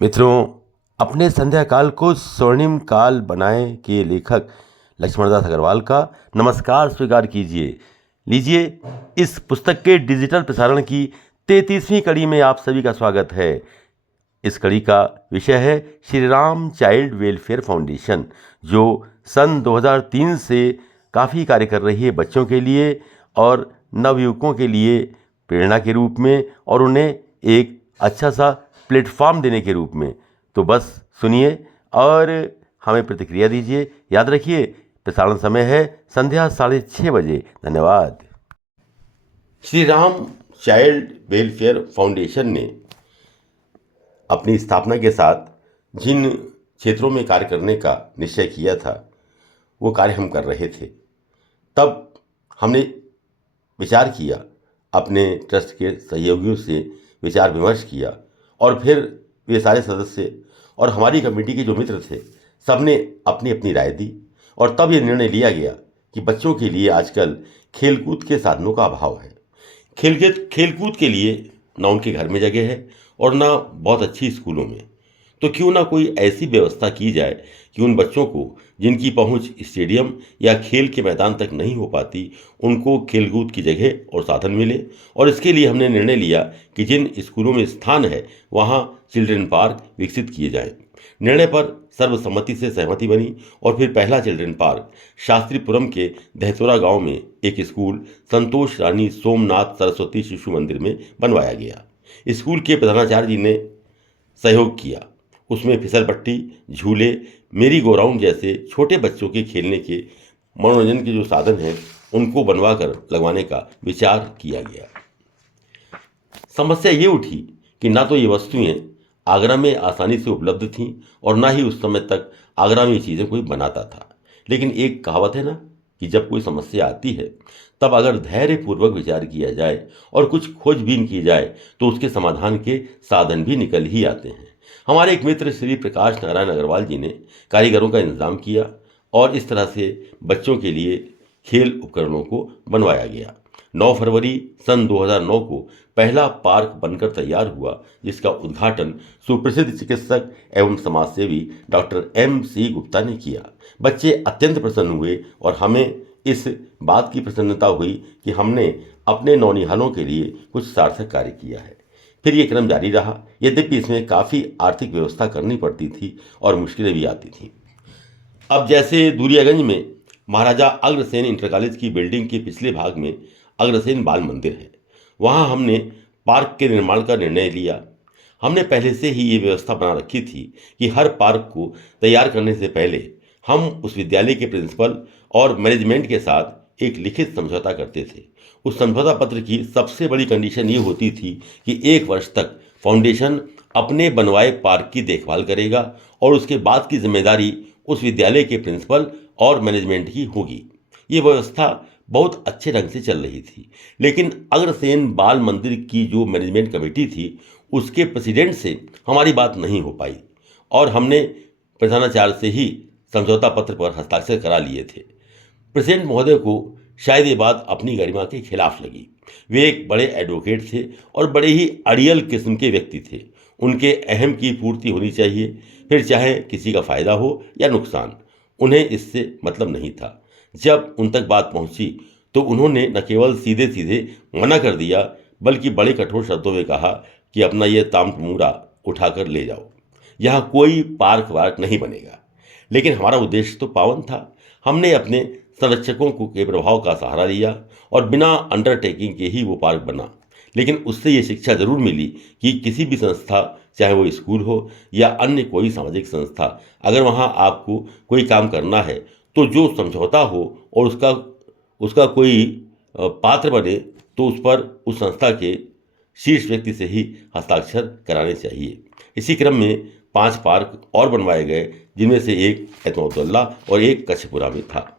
मित्रों, अपने संध्या काल को स्वर्णिम काल बनाए के लेखक लक्ष्मणदास अग्रवाल का नमस्कार स्वीकार कीजिए। लीजिए, इस पुस्तक के डिजिटल प्रसारण की 33वीं कड़ी में आप सभी का स्वागत है। इस कड़ी का विषय है Shri Ram child welfare foundation, जो सन 2003 से काफ़ी कार्य कर रही है बच्चों के लिए और नवयुवकों के लिए प्रेरणा के रूप में और उन्हें एक अच्छा सा प्लेटफॉर्म देने के रूप में। तो बस सुनिए और हमें प्रतिक्रिया दीजिए। याद रखिए, प्रसारण समय है संध्या 6:30 बजे। धन्यवाद। Shri Ram child welfare foundation ने अपनी स्थापना के साथ जिन क्षेत्रों में कार्य करने का निश्चय किया था वो कार्य हम कर रहे थे। तब हमने विचार किया, अपने ट्रस्ट के सहयोगियों से विचार विमर्श किया और फिर वे सारे सदस्य और हमारी कमेटी के जो मित्र थे सबने अपनी अपनी राय दी और तब ये निर्णय लिया गया कि बच्चों के लिए आजकल खेलकूद के साधनों का अभाव है। खेलकूद के लिए ना उनके घर में जगह है और ना बहुत अच्छी स्कूलों में। तो क्यों ना कोई ऐसी व्यवस्था की जाए कि उन बच्चों को जिनकी पहुंच स्टेडियम या खेल के मैदान तक नहीं हो पाती, उनको खेलकूद की जगह और साधन मिले। और इसके लिए हमने निर्णय लिया कि जिन स्कूलों में स्थान है वहां चिल्ड्रन पार्क विकसित किए जाएं। निर्णय पर सर्वसम्मति से सहमति बनी और फिर पहला चिल्ड्रन पार्क शास्त्रीपुरम के दहतोरा गांव में एक स्कूल संतोष रानी सोमनाथ सरस्वती शिशु मंदिर में बनवाया गया। स्कूल के प्रधानाचार्य जी ने सहयोग किया। उसमें फिसल पट्टी, झूले, मेरी गो राउंड जैसे छोटे बच्चों के खेलने के मनोरंजन के जो साधन हैं उनको बनवाकर लगवाने का विचार किया गया। समस्या ये उठी कि ना तो ये वस्तुएं आगरा में आसानी से उपलब्ध थीं और ना ही उस समय तक आगरा में ये चीज़ें कोई बनाता था। लेकिन एक कहावत है ना कि जब कोई समस्या आती है तब अगर धैर्यपूर्वक विचार किया जाए और कुछ खोजबीन की जाए तो उसके समाधान के साधन भी निकल ही आते हैं। हमारे एक मित्र श्री प्रकाश नारायण अग्रवाल जी ने कारीगरों का इंतजाम किया और इस तरह से बच्चों के लिए खेल उपकरणों को बनवाया गया। 9 फरवरी सन 2009 को पहला पार्क बनकर तैयार हुआ, जिसका उद्घाटन सुप्रसिद्ध चिकित्सक एवं समाजसेवी डॉक्टर MC गुप्ता ने किया। बच्चे अत्यंत प्रसन्न हुए और हमें इस बात की प्रसन्नता हुई कि हमने अपने नौनिहालों के लिए कुछ सार्थक कार्य किया है। फिर ये क्रम जारी रहा, यद्यपि इसमें काफ़ी आर्थिक व्यवस्था करनी पड़ती थी और मुश्किलें भी आती थीं। अब जैसे दूरियागंज में महाराजा अग्रसेन इंटर कॉलेज की बिल्डिंग के पिछले भाग में अग्रसेन बाल मंदिर है, वहाँ हमने पार्क के निर्माण का निर्णय लिया। हमने पहले से ही ये व्यवस्था बना रखी थी कि हर पार्क को तैयार करने से पहले हम उस विद्यालय के प्रिंसिपल और मैनेजमेंट के साथ एक लिखित समझौता करते थे। उस समझौता पत्र की सबसे बड़ी कंडीशन ये होती थी कि 1 वर्ष तक फाउंडेशन अपने बनवाए पार्क की देखभाल करेगा और उसके बाद की जिम्मेदारी उस विद्यालय के प्रिंसिपल और मैनेजमेंट की होगी। ये व्यवस्था बहुत अच्छे ढंग से चल रही थी, लेकिन अग्रसेन बाल मंदिर की जो मैनेजमेंट कमेटी थी उसके प्रेसिडेंट से हमारी बात नहीं हो पाई और हमने प्रधानाचार्य से ही समझौता पत्र पर हस्ताक्षर करा लिए थे। प्रेसिडेंट महोदय को शायद ये बात अपनी गरिमा के खिलाफ लगी। वे एक बड़े एडवोकेट थे और बड़े ही अड़ियल किस्म के व्यक्ति थे। उनके अहम की पूर्ति होनी चाहिए, फिर चाहे किसी का फायदा हो या नुकसान, उन्हें इससे मतलब नहीं था। जब उन तक बात पहुंची तो उन्होंने न केवल सीधे सीधे मना कर दिया, बल्कि बड़े कठोर शब्दों में कहा कि अपना ये तामतमूरा उठाकर ले जाओ, यहाँ कोई पार्क वार्क नहीं बनेगा। लेकिन हमारा उद्देश्य तो पावन था। हमने अपने संरक्षकों के प्रभाव का सहारा लिया और बिना अंडरटेकिंग के ही वो पार्क बना। लेकिन उससे ये शिक्षा जरूर मिली कि किसी भी संस्था, चाहे वो स्कूल हो या अन्य कोई सामाजिक संस्था, अगर वहाँ आपको कोई काम करना है तो जो समझौता हो और उसका कोई पात्र बने तो उस पर उस संस्था के शीर्ष व्यक्ति से ही हस्ताक्षर कराने चाहिए। इसी क्रम में 5 पार्क और बनवाए गए, जिनमें से एक एतमौदुल्ला और एक कच्छपुरा में था।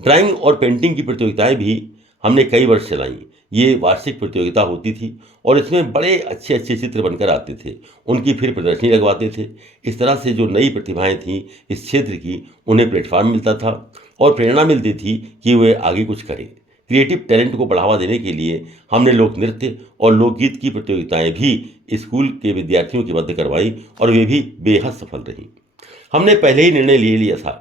ड्राइंग और पेंटिंग की प्रतियोगिताएं भी हमने कई वर्ष चलाई। ये वार्षिक प्रतियोगिता होती थी और इसमें बड़े अच्छे अच्छे चित्र बनकर आते थे, उनकी फिर प्रदर्शनी लगवाते थे। इस तरह से जो नई प्रतिभाएं थीं इस क्षेत्र की, उन्हें प्लेटफॉर्म मिलता था और प्रेरणा मिलती थी कि वे आगे कुछ करें। क्रिएटिव टैलेंट को बढ़ावा देने के लिए हमने लोक नृत्य और लोकगीत की प्रतियोगिताएं भी स्कूल के विद्यार्थियों के मध्य करवाई और वे भी बेहद सफल रहीं। हमने पहले ही निर्णय ले लिया था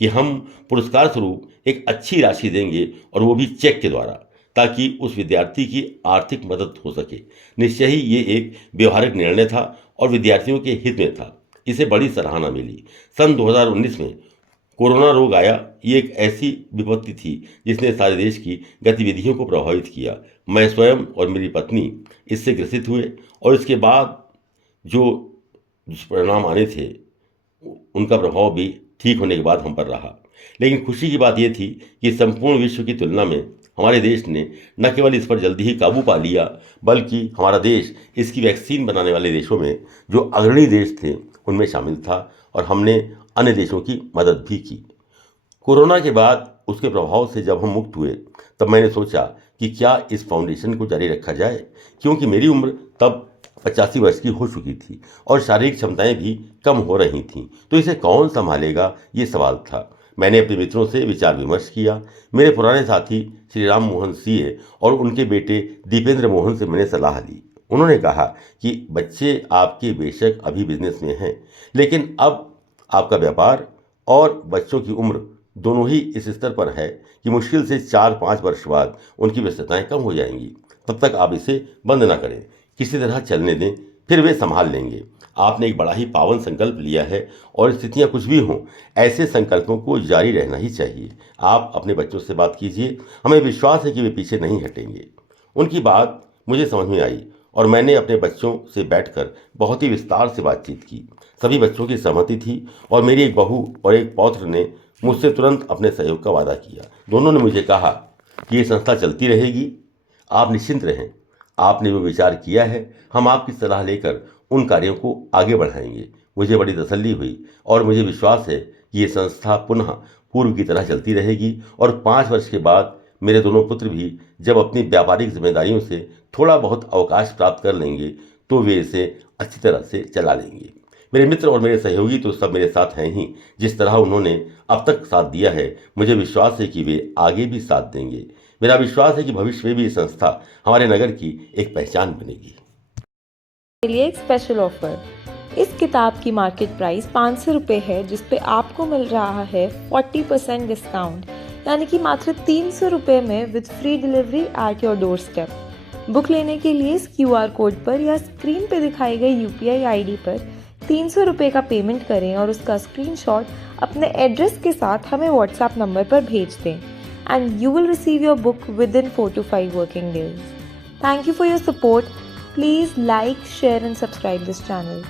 कि हम पुरस्कार स्वरूप एक अच्छी राशि देंगे और वो भी चेक के द्वारा, ताकि उस विद्यार्थी की आर्थिक मदद हो सके। निश्चय ही ये एक व्यवहारिक निर्णय था और विद्यार्थियों के हित में था। इसे बड़ी सराहना मिली। सन 2019 में कोरोना रोग आया। ये एक ऐसी विपत्ति थी जिसने सारे देश की गतिविधियों को प्रभावित किया। मैं स्वयं और मेरी पत्नी इससे ग्रसित हुए और इसके बाद जो दुष्परिणाम आने थे उनका प्रभाव भी ठीक होने के बाद हम पर रहा। लेकिन खुशी की बात यह थी कि संपूर्ण विश्व की तुलना में हमारे देश ने न केवल इस पर जल्दी ही काबू पा लिया, बल्कि हमारा देश इसकी वैक्सीन बनाने वाले देशों में जो अग्रणी देश थे उनमें शामिल था और हमने अन्य देशों की मदद भी की। कोरोना के बाद उसके प्रभाव से जब हम मुक्त हुए तब मैंने सोचा कि क्या इस फाउंडेशन को जारी रखा जाए, क्योंकि मेरी उम्र तब 85 वर्ष की हो चुकी थी और शारीरिक क्षमताएं भी कम हो रही थीं। तो इसे कौन संभालेगा, ये सवाल था। मैंने अपने मित्रों से विचार विमर्श किया। मेरे पुराने साथी श्री राम मोहन सीए और उनके बेटे दीपेंद्र मोहन से मैंने सलाह ली। उन्होंने कहा कि बच्चे आपके बेशक अभी बिजनेस में हैं, लेकिन अब आपका व्यापार और बच्चों की उम्र दोनों ही इस स्तर पर है कि मुश्किल से 4-5 वर्ष बाद उनकी व्यस्तताएं कम हो जाएंगी। तब तक आप इसे बंद ना करें, किसी तरह चलने दें, फिर वे संभाल लेंगे। आपने एक बड़ा ही पावन संकल्प लिया है और स्थितियां कुछ भी हों, ऐसे संकल्पों को जारी रहना ही चाहिए। आप अपने बच्चों से बात कीजिए, हमें विश्वास है कि वे पीछे नहीं हटेंगे। उनकी बात मुझे समझ में आई और मैंने अपने बच्चों से बैठकर बहुत ही विस्तार से बातचीत की। सभी बच्चों की सहमति थी और मेरी एक बहू और एक पौत्र ने मुझसे तुरंत अपने सहयोग का वादा किया। दोनों ने मुझे कहा कि ये संस्था चलती रहेगी, आप निश्चिंत रहें। आपने जो विचार किया है, हम आपकी सलाह लेकर उन कार्यों को आगे बढ़ाएंगे। मुझे बड़ी तसल्ली हुई और मुझे विश्वास है कि ये संस्था पुनः पूर्व की तरह चलती रहेगी और 5 वर्ष के बाद मेरे दोनों पुत्र भी जब अपनी व्यापारिक जिम्मेदारियों से थोड़ा बहुत अवकाश प्राप्त कर लेंगे तो वे इसे अच्छी तरह से चला लेंगे। मेरे मित्र और मेरे सहयोगी तो सब मेरे साथ हैं ही। जिस तरह उन्होंने अब तक साथ दिया है, मुझे विश्वास है कि वे आगे भी साथ देंगे। मेरा विश्वास है कि भविष्य में भी ये संस्था हमारे नगर की एक पहचान बनेगी। के लिए एक स्पेशल ऑफर। इस किताब की मार्केट प्राइस 500 रुपये है, जिस पे आपको मिल रहा है 40% डिस्काउंट, यानी कि मात्र 300 रुपये में with free delivery at your door step. Book लेने के लिए इस QR कोड पर या स्क्रीन पे दिखाई गई UPI ID पर 300 रुपये का पेमेंट करें और उसका स्क्रीनशॉट अपने एड्रेस के साथ हमें WhatsApp नंबर पर भेज दें and you will receive your book with in 4 to 5 working days. Thank you for your support. Please like, share and subscribe this channel.